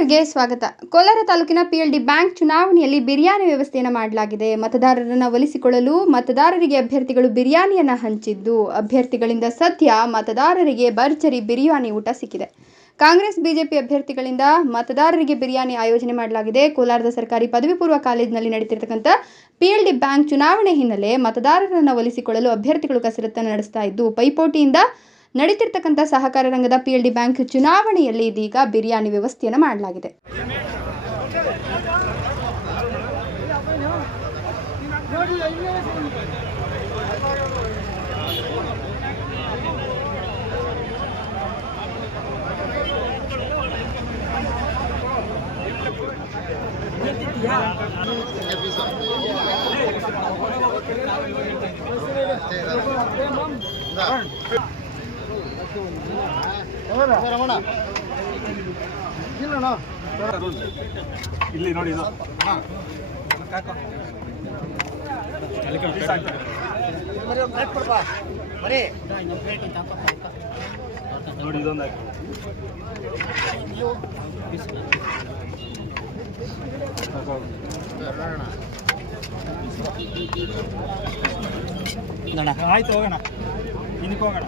ಚಾನೆಲ್ಗೆ ಸ್ವಾಗತ. ಕೋಲಾರ ತಾಲೂಕಿನ ಪಿಎಲ್ಡಿ ಬ್ಯಾಂಕ್ ಚುನಾವಣೆಯಲ್ಲಿ ಬಿರಿಯಾನಿ ವ್ಯವಸ್ಥೆಯನ್ನು ಮಾಡಲಾಗಿದೆ. ಮತದಾರರನ್ನು ಒಲಿಸಿಕೊಳ್ಳಲು ಮತದಾರರಿಗೆ ಅಭ್ಯರ್ಥಿಗಳು ಬಿರಿಯಾನಿಯನ್ನು ಹಂಚಿದ್ದು, ಅಭ್ಯರ್ಥಿಗಳಿಂದ ಸದ್ಯ ಮತದಾರರಿಗೆ ಭರ್ಜರಿ ಬಿರಿಯಾನಿ ಊಟ ಸಿಕ್ಕಿದೆ. ಕಾಂಗ್ರೆಸ್ ಬಿಜೆಪಿ ಅಭ್ಯರ್ಥಿಗಳಿಂದ ಮತದಾರರಿಗೆ ಬಿರಿಯಾನಿ ಆಯೋಜನೆ ಮಾಡಲಾಗಿದೆ. ಕೋಲಾರದ ಸರ್ಕಾರಿ ಪದವಿ ಪೂರ್ವ ಕಾಲೇಜಿನಲ್ಲಿ ನಡೆಯುತ್ತಿರತಕ್ಕಂಥ ಪಿಎಲ್ಡಿ ಬ್ಯಾಂಕ್ ಚುನಾವಣೆ ಹಿನ್ನೆಲೆ ಮತದಾರರನ್ನು ಒಲಿಸಿಕೊಳ್ಳಲು ಅಭ್ಯರ್ಥಿಗಳು ಕಸರತ್ತನ್ನು ನಡೆಸ್ತಾ ಇದ್ದು, ಪೈಪೋಟಿಯಿಂದ ನಡೆಯುತ್ತಿರತಕ್ಕಂಥ ಸಹಕಾರ ರಂಗದ ಪಿಎಲ್ಡಿ ಬ್ಯಾಂಕ್ ಚುನಾವಣೆಯಲ್ಲಿ ಇದೀಗ ಬಿರಿಯಾನಿ ವ್ಯವಸ್ಥೆಯನ್ನು ಮಾಡಲಾಗಿದೆ. ಇಲ್ಲಿ ನೋಡಿ, ಇದು ನೋಡಿ, ಇದೊಂದು ಆಯ್ತು, ಹೋಗೋಣ. ಇನ್ನಕ್ಕೆ ಹೋಗೋಣ.